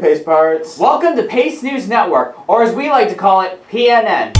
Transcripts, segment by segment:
Pace Pirates. Welcome to Pace News Network, or as we like to call it, PNN.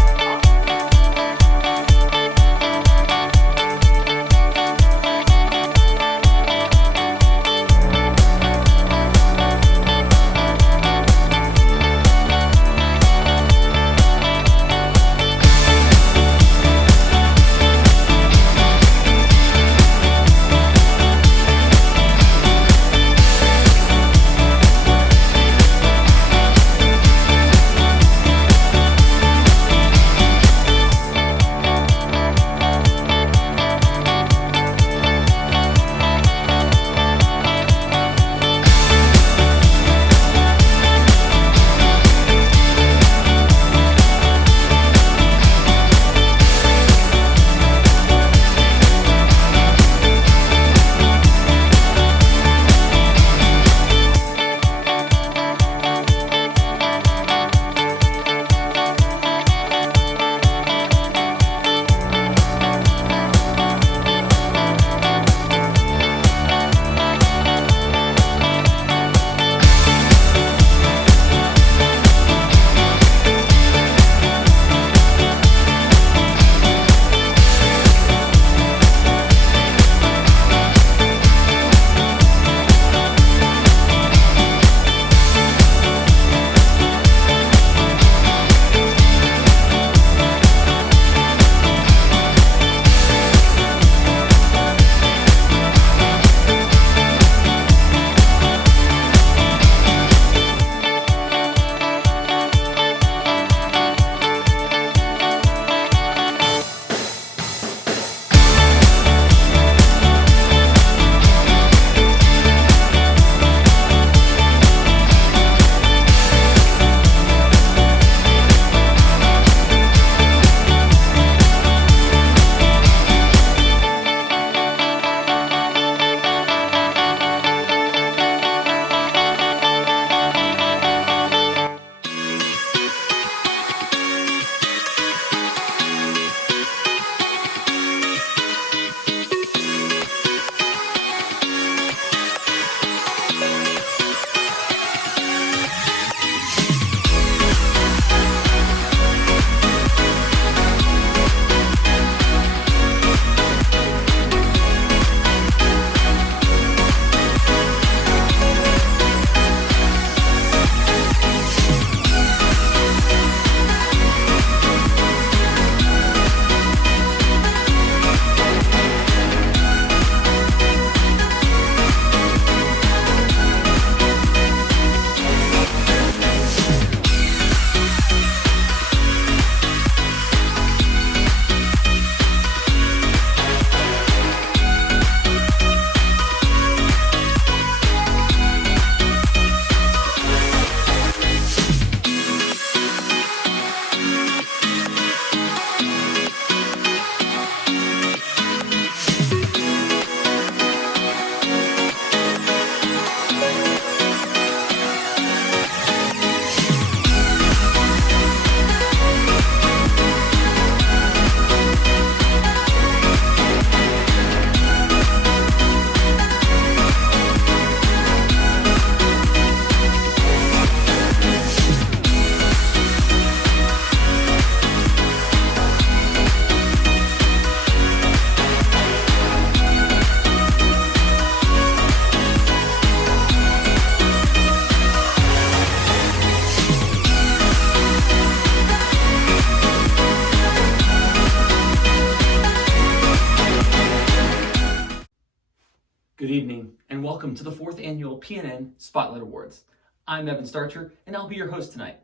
Good evening, and welcome to the 4th Annual PNN Spotlight Awards. I'm Evan Starcher, and I'll be your host tonight.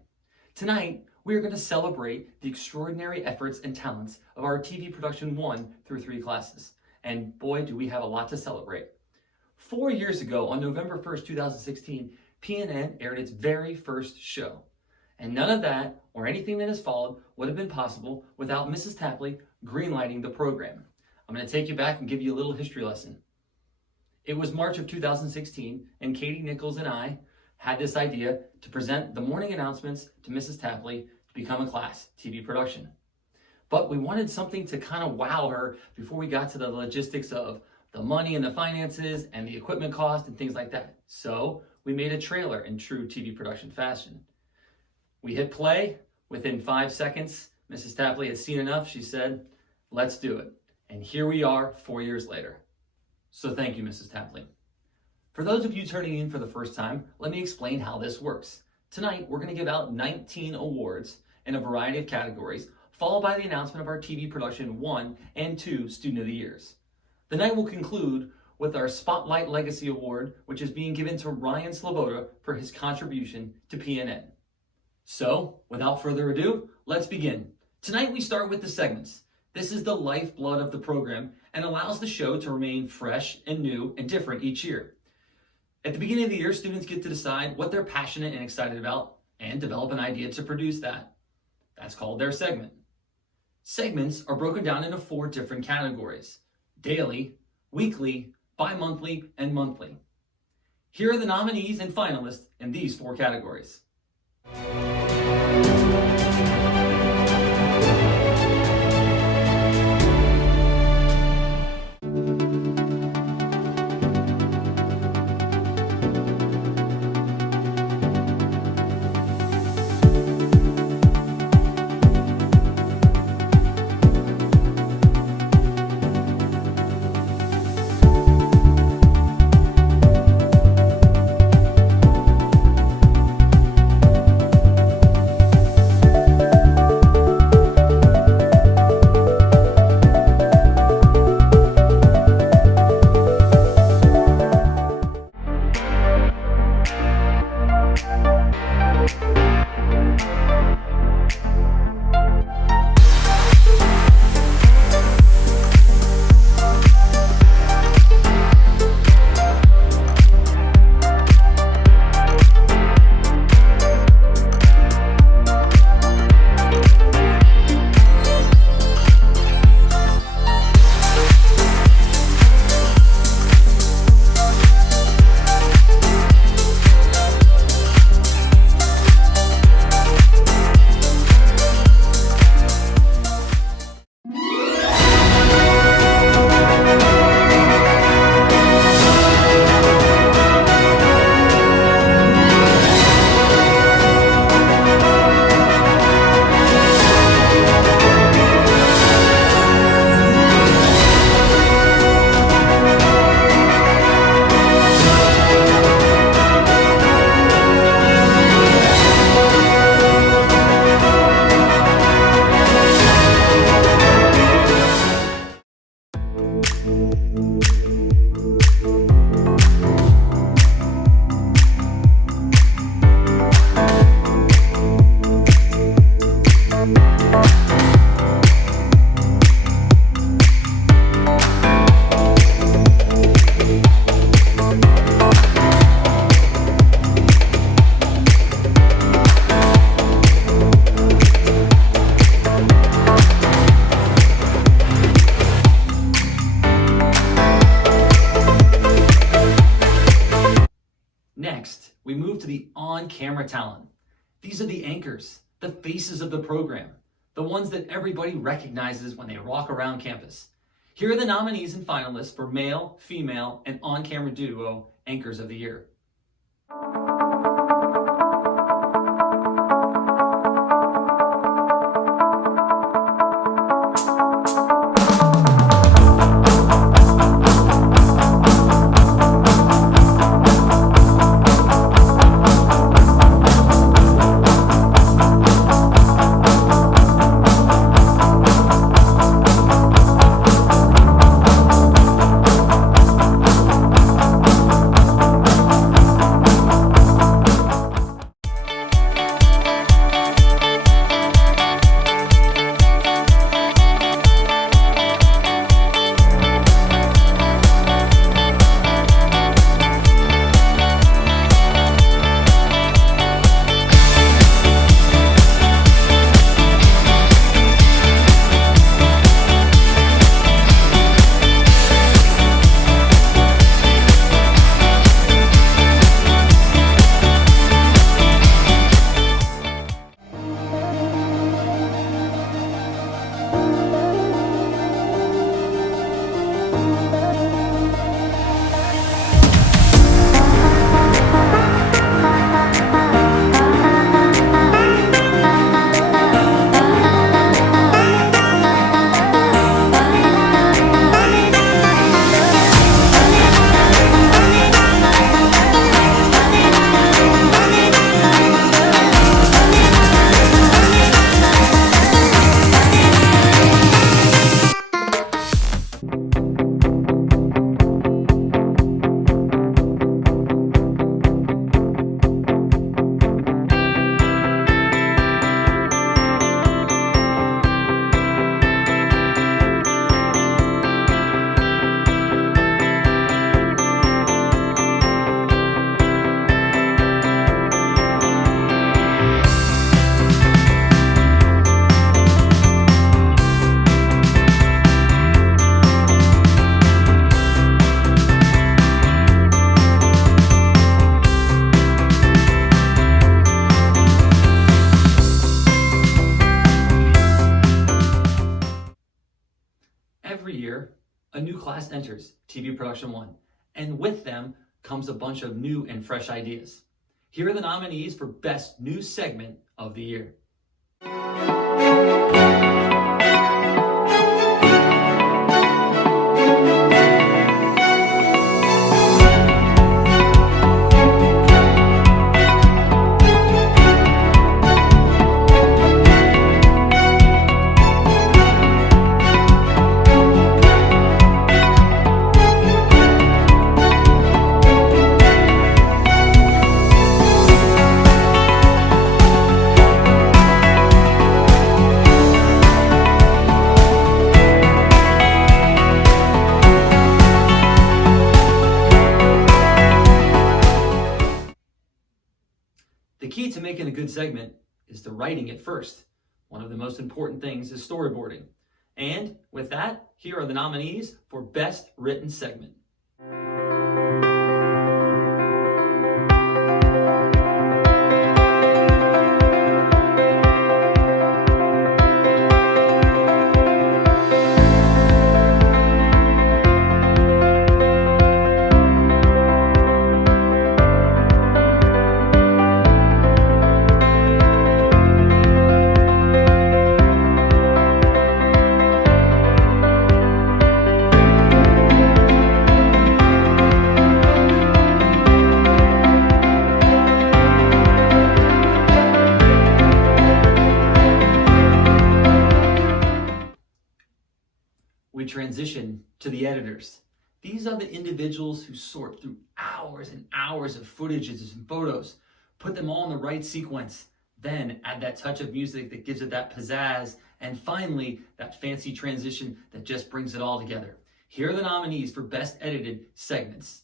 Tonight, we are going to celebrate the extraordinary efforts and talents of our TV Production 1 through 3 classes. And boy, do we have a lot to celebrate. 4 years ago, on November 1st, 2016, PNN aired its very first show. And none of that, or anything that has followed, would have been possible without Mrs. Tapley greenlighting the program. I'm going to take you back and give you a little history lesson. It was March of 2016, and Katie Nichols and I had this idea to present the morning announcements to Mrs. Tapley to become a class TV production. But we wanted something to kind of wow her before we got to the logistics of the money and the finances and the equipment cost and things like that. So we made a trailer in true TV production fashion. We hit play. Within 5 seconds, Mrs. Tapley had seen enough. She said, let's do it. And here we are 4 years later. So thank you, Mrs. Tapley. For those of you turning in for the first time, let me explain how this works. Tonight, we're going to give out 19 awards in a variety of categories, followed by the announcement of our TV Production 1 and 2 Student of the Years. The night will conclude with our Spotlight Legacy Award, which is being given to Ryan Sloboda for his contribution to PNN. So, without further ado, let's begin. Tonight we start with the segments. This is the lifeblood of the program and allows the show to remain fresh and new and different each year. At the beginning of the year, students get to decide what they're passionate and excited about and develop an idea to produce that. That's called their segment. Segments are broken down into 4 different categories: daily, weekly, bi-monthly, and monthly. Here are the nominees and finalists in these 4 categories. Next, we move to the on-camera talent. These are the anchors, the faces of the program, the ones that everybody recognizes when they walk around campus. Here are the nominees and finalists for male, female, and on-camera duo anchors of the year. class enters TV Production 1, and with them comes a bunch of new and fresh ideas. Here are the nominees for Best New Segment of the Year. The key to making a good segment is to writing it first. One of the most important things is storyboarding. And with that, here are the nominees for Best Written Segment. We transition to the editors. These are the individuals who sort through hours and hours of footages and photos, put them all in the right sequence, then add that touch of music that gives it that pizzazz, and finally, that fancy transition that just brings it all together. Here are the nominees for Best Edited Segments.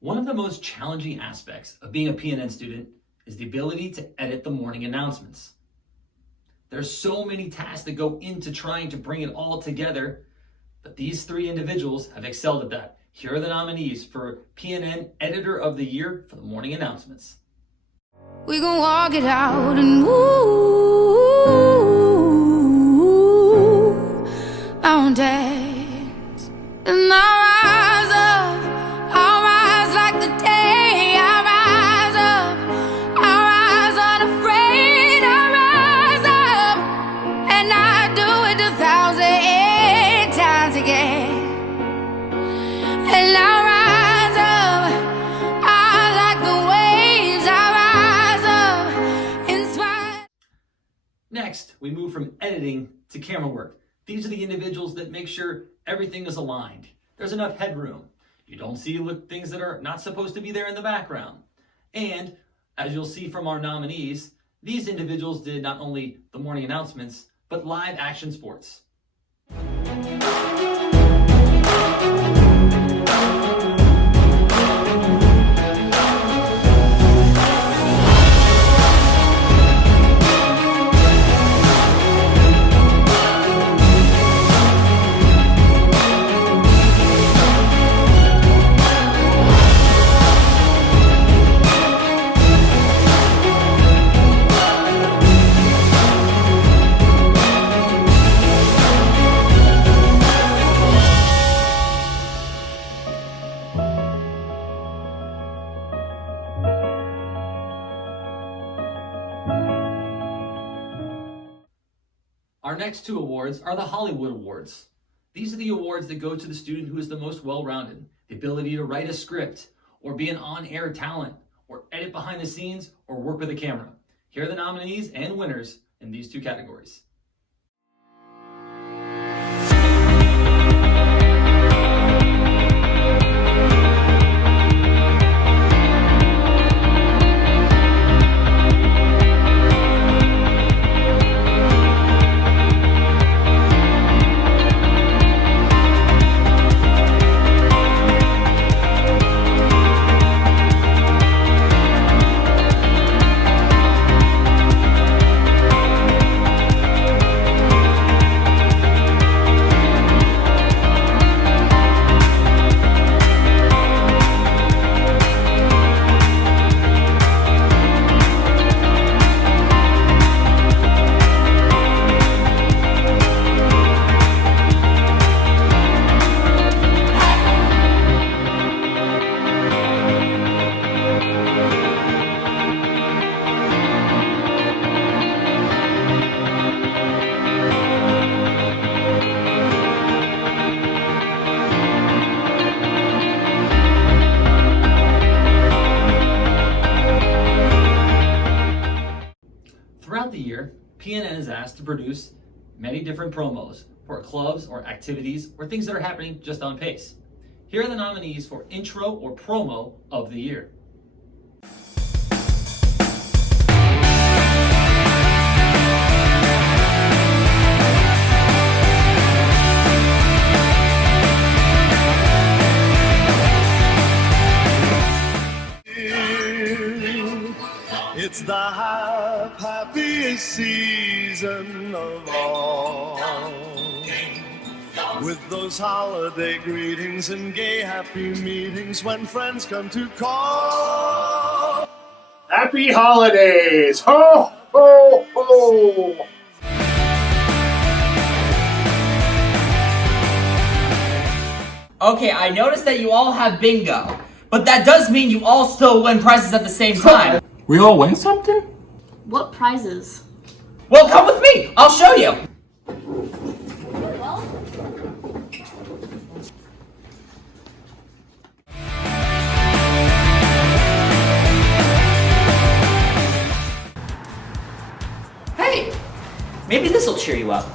One of the most challenging aspects of being a PNN student is the ability to edit the morning announcements. There's so many tasks that go into trying to bring it all together, but these three individuals have excelled at that. Here are the nominees for PNN Editor of the Year for the morning announcements. We gon' walk it out and woo, mountains, and I rise up, I rise like the day, I rise up, I rise unafraid, I rise up, and I do it 1,000 times again, and I rise up, I like the waves, I rise up, inspired. Next, we move from editing to camera work. These are the individuals that make sure everything is aligned. There's enough headroom. You don't see things that are not supposed to be there in the background. And as you'll see from our nominees, these individuals did not only the morning announcements, but live action sports. Our next two awards are the Hollywood Awards. These are the awards that go to the student who is the most well-rounded, the ability to write a script, or be an on-air talent, or edit behind the scenes, or work with a camera. Here are the nominees and winners in these two categories. Throughout the year, PNN is asked to produce many different promos for clubs or activities or things that are happening just on pace. Here are the nominees for Intro or Promo of the Year. It's the happiest season of all, with those holiday greetings and gay happy meetings when friends come to call. Happy holidays! Ho, ho, ho! Okay, I noticed that you all have bingo, but that does mean you all still win prizes at the same time. We all win something? What prizes? Well, come with me. I'll show you. Hey, maybe this will cheer you up.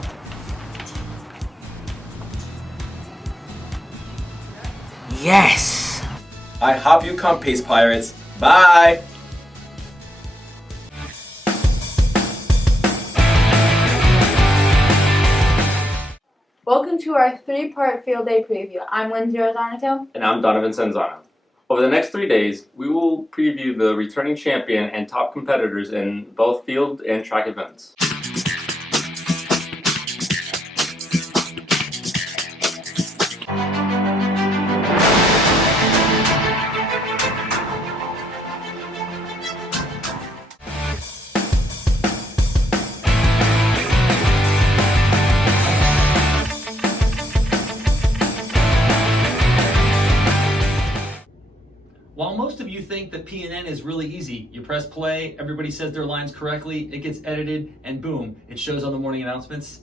Yes. I hope you come, Peace Pirates. Bye! Welcome to our three-part field day preview. I'm Lindsay Rosarnato. And I'm Donovan Sanzano. Over the next 3 days, we will preview the returning champion and top competitors in both field and track events. While most of you think that PNN is really easy, you press play, everybody says their lines correctly, it gets edited, and boom, it shows on the morning announcements.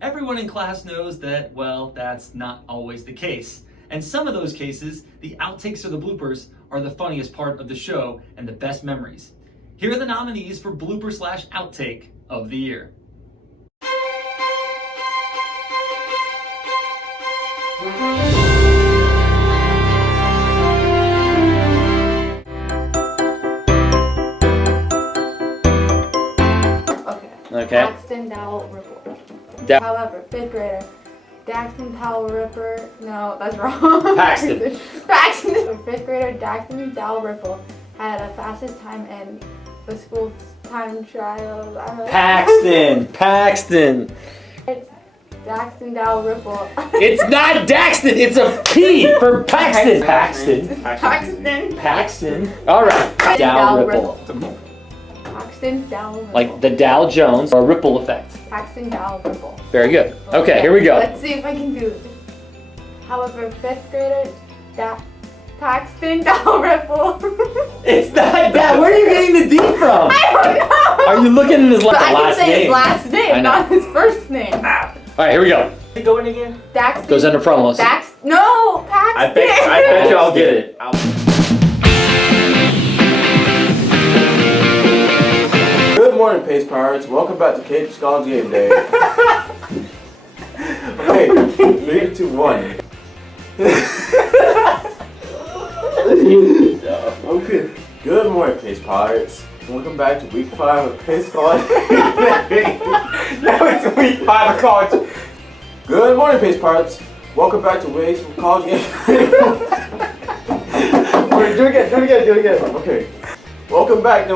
Everyone in class knows that, well, that's not always the case. And some of those cases, the outtakes or the bloopers, are the funniest part of the show and the best memories. Here are the nominees for blooper/outtake of the year. Okay. Daxton Dowell Ripple. However, 5th grader, Daxton Dowell Ripper. No, that's wrong. Paxton. Paxton. 5th grader, Daxton Dowell Ripple had the fastest time in the school time trials. Paxton! Paxton! Daxton Dowell Ripple. It's not Daxton, it's a P for Paxton! Paxton. Paxton. Paxton. Alright. Dow Ripple. Paxton Dowell Ripple. Like the Dow Jones or ripple effect. Paxton Dowell Ripple. Very good. Okay, here we go. Let's see if I can do this. However, 5th grader, Paxton Dowell Ripple. It's not that. Where are you getting the D from? I don't know. Are you looking at his But I last can say name? his last I name, know. not his first name. All right, here we go. Where's it going again? Daxton. Goes under promos. No, Paxton. I bet you I'll get it. Good morning, Pace Pirates. Welcome back to Cape Skull Game Day. Okay, 3, 2, 1. Okay. Good morning, Pace Pirates. Welcome back to week 5 of Pace College. No, it's week 5 of college. Good morning, Pace Pirates. Welcome back to Ways from College Game. Wait, do it again. Okay. Welcome back to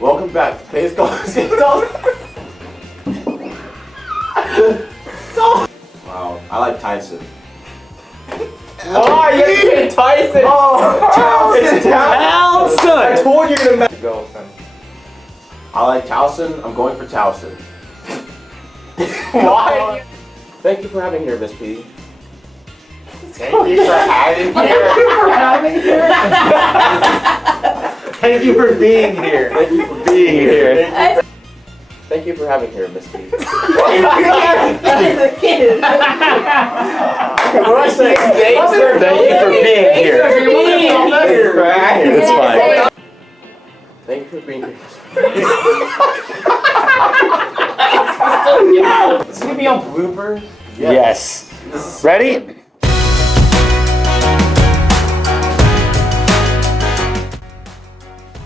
Welcome back to Pace College Game. Wow, I like Tyson. Why? You get Tyson. Oh, It's Towson. I told you to go. I like Towson. I'm going for Towson. Why? Thank you for having me here, Miss P. Thank you for having here. Thank you for being here. Thank you for being here. Thank you for having here, Miss P. What do I say? Thank you for being here. It's fine. Thank you for being here. Is this gonna be on Blooper? Yes. Ready?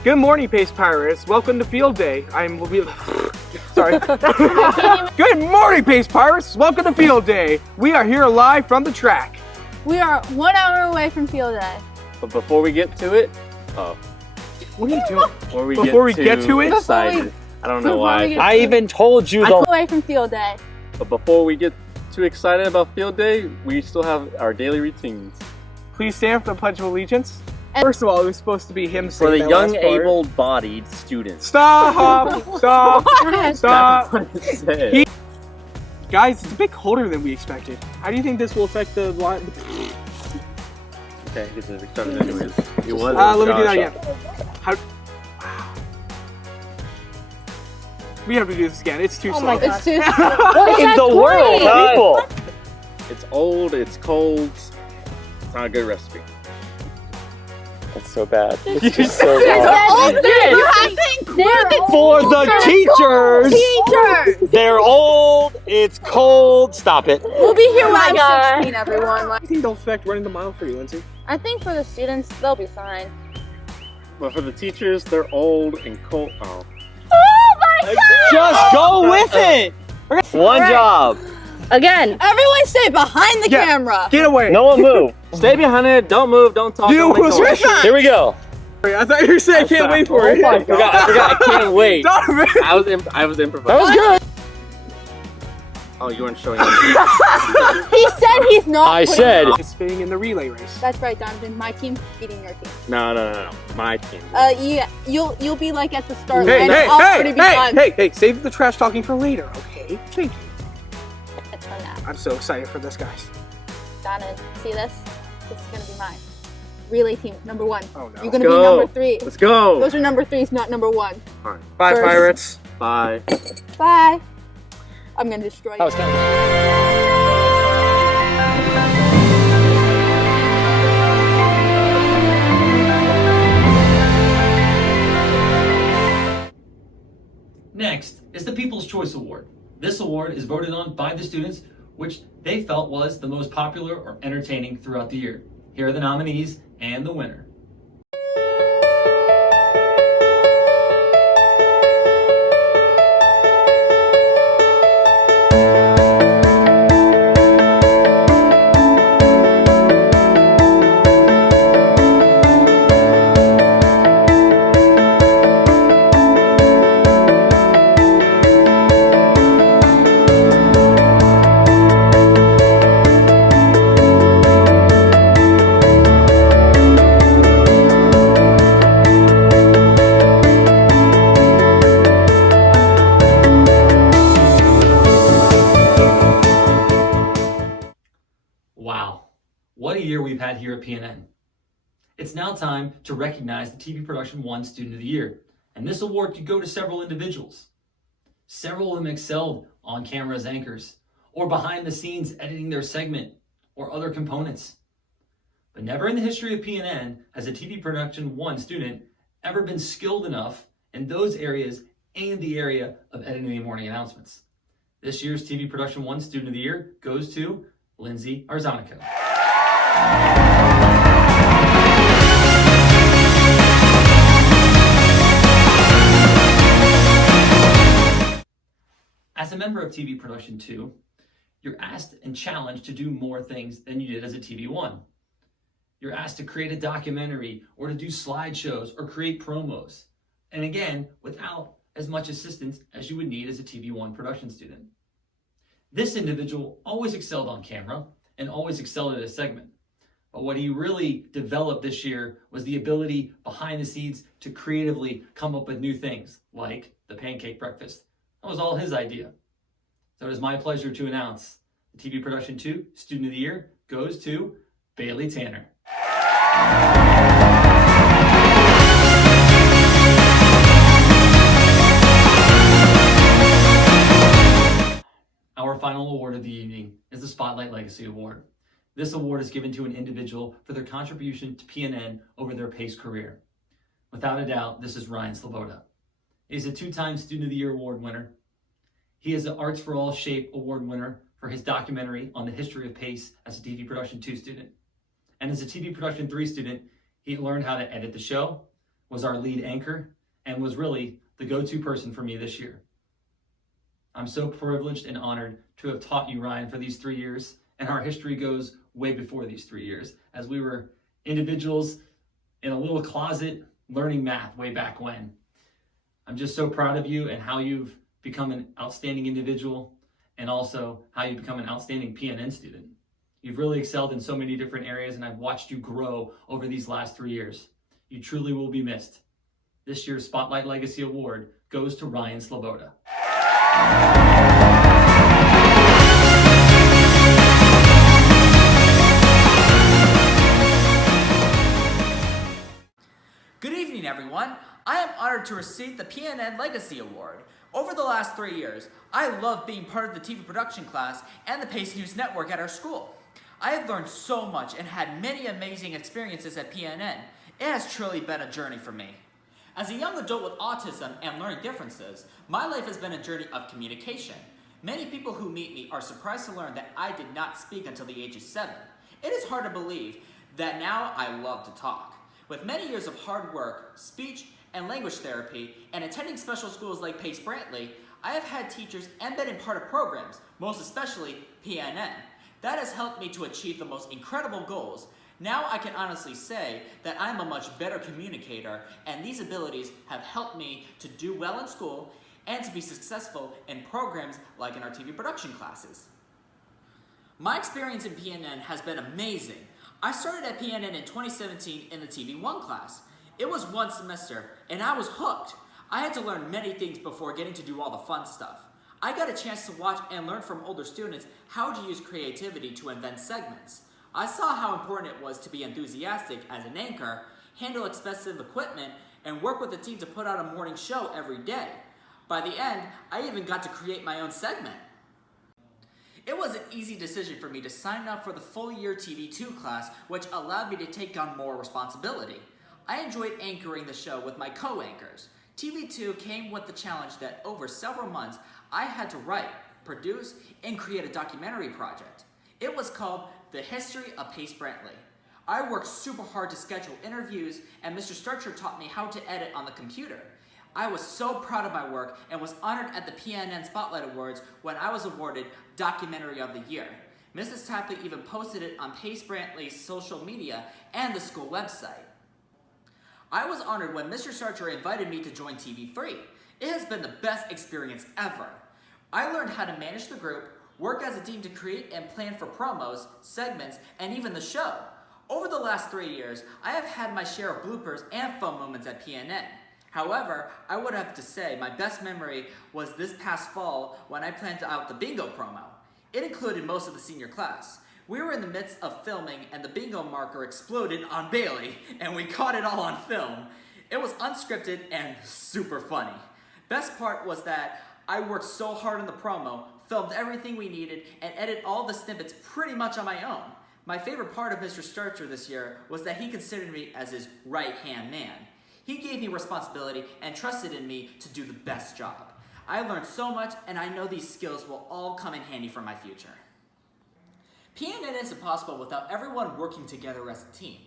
Good morning, Pace Pirates. Welcome to Field Day. Sorry. Good morning, Pace Pirates. Welcome to Field Day. We are here live from the track. We are 1 hour away from field day. But before we get to it, What are you doing? before we get to it? excited. I don't know why. I even told you the. Away from field day. But before we get too excited about field day, we still have our daily routines. Please stand for the Pledge of Allegiance. First of all, it was supposed to be him For saying the that young, last part. able-bodied students. Stop! Stop! Stop! That's what it said. Guys, it's a bit colder than we expected. How do you think this will affect the line? Okay, because we started anyways. It was Let me do that again. How? We have to do this again. It's too slow. It's too. What in the world, people? It's old, it's cold. It's not a good recipe. That's so bad. You're so You wrong. have to include it. For the teachers, they're old, it's cold. Stop it. We'll be here when I'm 16, everyone. How do you think they'll affect running the mile for you, Lindsay? I think for the students, they'll be fine. But for the teachers, they're old and cold. Oh. Oh my god! Just go with it. One job. Again. Everyone stay behind the Yeah. camera. Get away. No one move. Stay behind it. Don't move. Don't talk. You don't make will noise. switch. Here we go. I thought you were saying I can't wait for it. I forgot. I can't wait. Donovan. I was improvising. That was good. Oh, you weren't showing up. He said he's not. I putting said. on. Participating in the relay race. That's right, Donovan. My team's beating your team. No. My team. Yeah, you'll be like at the start Hey, line. hey, I'll already be done. hey, save the trash talking for later, okay? Thank you. It's for now. I'm so excited for this, guys. Donovan, see this? This is gonna be mine. Relay team, number 1. Oh, no. You're gonna Let's be go. number 3. Let's go. Those are number 3s, not number 1. Bye, First. Pirates. Bye. Bye. I'm gonna destroy you. That was kind of. Next is the People's Choice Award. This award is voted on by the students which they felt was the most popular or entertaining throughout the year. Here are the nominees and the winner. Wow, what a year we've had here at PNN. It's now time to recognize the TV Production 1 Student of the Year, and this award could go to several individuals. Several of them excelled on camera as anchors, or behind the scenes editing their segment, or other components. But never in the history of PNN has a TV Production 1 student ever been skilled enough in those areas and the area of editing the morning announcements. This year's TV Production 1 Student of the Year goes to Lindsay Arzonico. As a member of TV Production 2, you're asked and challenged to do more things than you did as a TV 1. You're asked to create a documentary or to do slideshows or create promos. And again, without as much assistance as you would need as a TV 1 production student. This individual always excelled on camera and always excelled at a segment. But what he really developed this year was the ability behind the scenes to creatively come up with new things, like the pancake breakfast. That was all his idea. So it is my pleasure to announce the TV Production 2 Student of the Year goes to Bailey Tanner. Our final award of the evening is the Spotlight Legacy Award. This award is given to an individual for their contribution to PNN over their PACE career. Without a doubt, this is Ryan Sloboda. He's a two-time Student of the Year award winner. He is an Arts for All Shape award winner for his documentary on the history of PACE as a TV Production 2 student. And as a TV Production 3 student, he learned how to edit the show, was our lead anchor, and was really the go-to person for me this year. I'm so privileged and honored to have taught you, Ryan, for these 3 years, and our history goes way before these 3 years, as we were individuals in a little closet learning math way back when. I'm just so proud of you and how you've become an outstanding individual, and also how you've become an outstanding PNN student. You've really excelled in so many different areas, and I've watched you grow over these last 3 years. You truly will be missed. This year's Spotlight Legacy Award goes to Ryan Sloboda. Good evening, everyone. I am honored to receive the PNN Legacy Award. Over the last 3 years, I love being part of the TV production class and the PACE News Network at our school. I have learned so much and had many amazing experiences at PNN. It has truly been a journey for me. As a young adult with autism and learning differences, my life has been a journey of communication. Many people who meet me are surprised to learn that I did not speak until the age of 7. It is hard to believe that now I love to talk. With many years of hard work, speech, and language therapy, and attending special schools like PACE Brantley, I have had teachers and been in part of programs, most especially PNN. That has helped me to achieve the most incredible goals. Now I can honestly say that I'm a much better communicator, and these abilities have helped me to do well in school and to be successful in programs like in our TV production classes. My experience in PNN has been amazing. I started at PNN in 2017 in the TV 1 class. It was 1 semester, and I was hooked. I had to learn many things before getting to do all the fun stuff. I got a chance to watch and learn from older students how to use creativity to invent segments. I saw how important it was to be enthusiastic as an anchor, handle expensive equipment, and work with the team to put out a morning show every day. By the end, I even got to create my own segment. It was an easy decision for me to sign up for the full year TV2 class, which allowed me to take on more responsibility. I enjoyed anchoring the show with my co-anchors. TV2 came with the challenge that over several months, I had to write, produce, and create a documentary project. It was called The History of PACE Brantley. I worked super hard to schedule interviews, and Mr. Starcher taught me how to edit on the computer. I was so proud of my work and was honored at the PNN Spotlight Awards when I was awarded Documentary of the Year. Mrs. Tapley even posted it on PACE Brantley's social media and the school website. I was honored when Mr. Starcher invited me to join TV3. It has been the best experience ever. I learned how to manage the group, work as a team to create and plan for promos, segments, and even the show. Over the last 3 years, I have had my share of bloopers and fun moments at PNN. However, I would have to say my best memory was this past fall when I planned out the bingo promo. It included most of the senior class. We were in the midst of filming and the bingo marker exploded on Bailey, and we caught it all on film. It was unscripted and super funny. Best part was that I worked so hard on the promo, filmed everything we needed, and edited all the snippets pretty much on my own. My favorite part of Mr. Starcher this year was that he considered me as his right-hand man. He gave me responsibility and trusted in me to do the best job. I learned so much, and I know these skills will all come in handy for my future. PNN isn't possible without everyone working together as a team.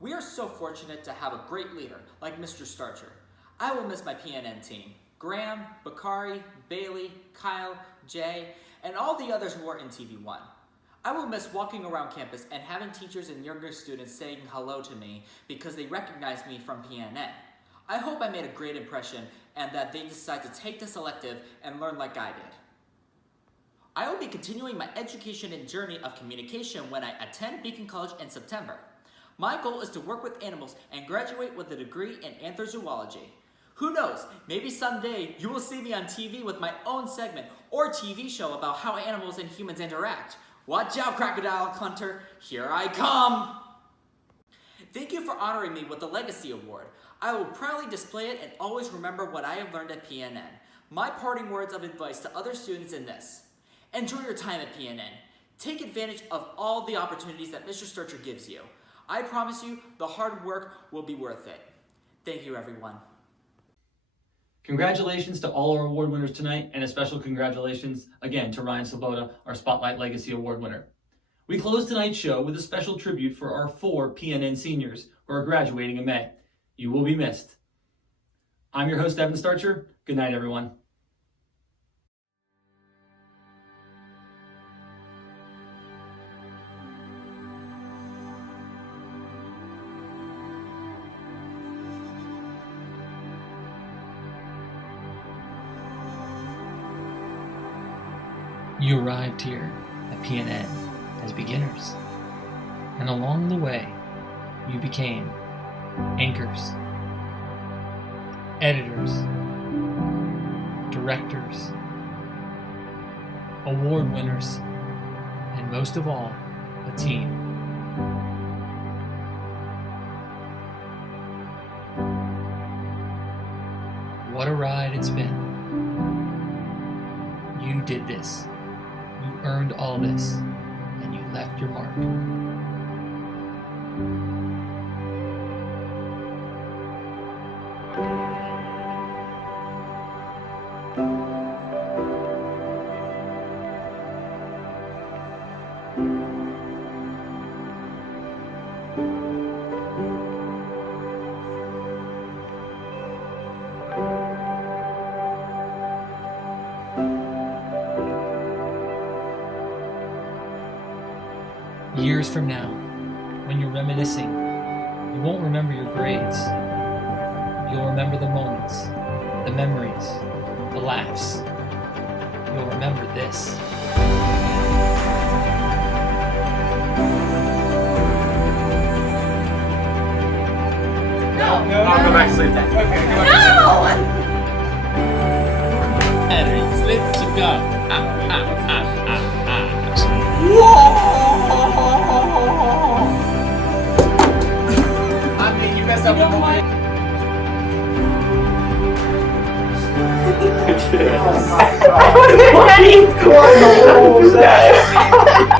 We are so fortunate to have a great leader like Mr. Starcher. I will miss my PNN team. Graham, Bakari, Bailey, Kyle, Jay, and all the others who are in TV1. I will miss walking around campus and having teachers and younger students saying hello to me because they recognize me from PNN. I hope I made a great impression and that they decide to take this elective and learn like I did. I will be continuing my education and journey of communication when I attend Beacon College in September. My goal is to work with animals and graduate with a degree in anthrozoology. Who knows, maybe someday you will see me on TV with my own segment or TV show about how animals and humans interact. Watch out, Crocodile Hunter, here I come! Thank you for honoring me with the Legacy Award. I will proudly display it and always remember what I have learned at PNN. My parting words of advice to other students in this. Enjoy your time at PNN. Take advantage of all the opportunities that Mr. Starcher gives you. I promise you, the hard work will be worth it. Thank you, everyone. Congratulations to all our award winners tonight, and a special congratulations again to Ryan Sloboda, our Spotlight Legacy Award winner. We close tonight's show with a special tribute for our 4 PNN seniors who are graduating in May. You will be missed. I'm your host, Evan Starcher. Good night, everyone. You arrived here at PNN as beginners, and along the way, you became anchors, editors, directors, award winners, and most of all, a team. What a ride it's been. You did this. You earned all this, and you left your mark. Years from now, when you're reminiscing, you won't remember your grades. You'll remember the moments, the memories, the laughs. You'll remember this. No, I'll go back to sleep then. Okay, go back to sleep. Let's go. I mean, you messed up the moment.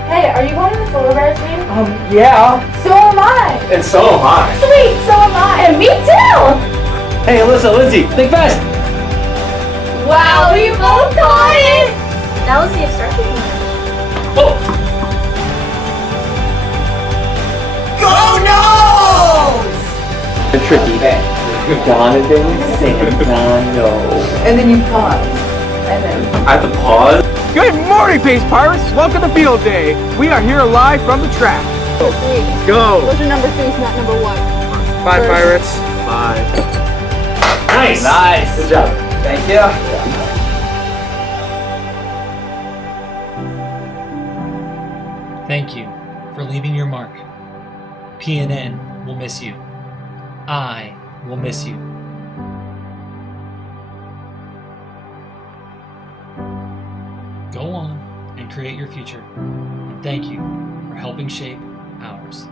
Hey, are you going to the Polar Bears game? Yeah. So am I. And so am I. Sweet, so am I. And me too. Hey, Alyssa, Lindsay, think fast. Wow, we both caught it. That was the obstruction. Oh. Go Noles! The tricky bit. Donovan Santano. And then you pause. And then. I have to pause. Good morning, Pace Pirates! Welcome to Field Day. We are here live from the track. Go! Those are number 3s, not number 1. Bye, Pirates. Bye. Nice. Nice. Good job. Thank you. Thank you for leaving your mark. PNN will miss you. I will miss you. Go on and create your future. And thank you for helping shape ours.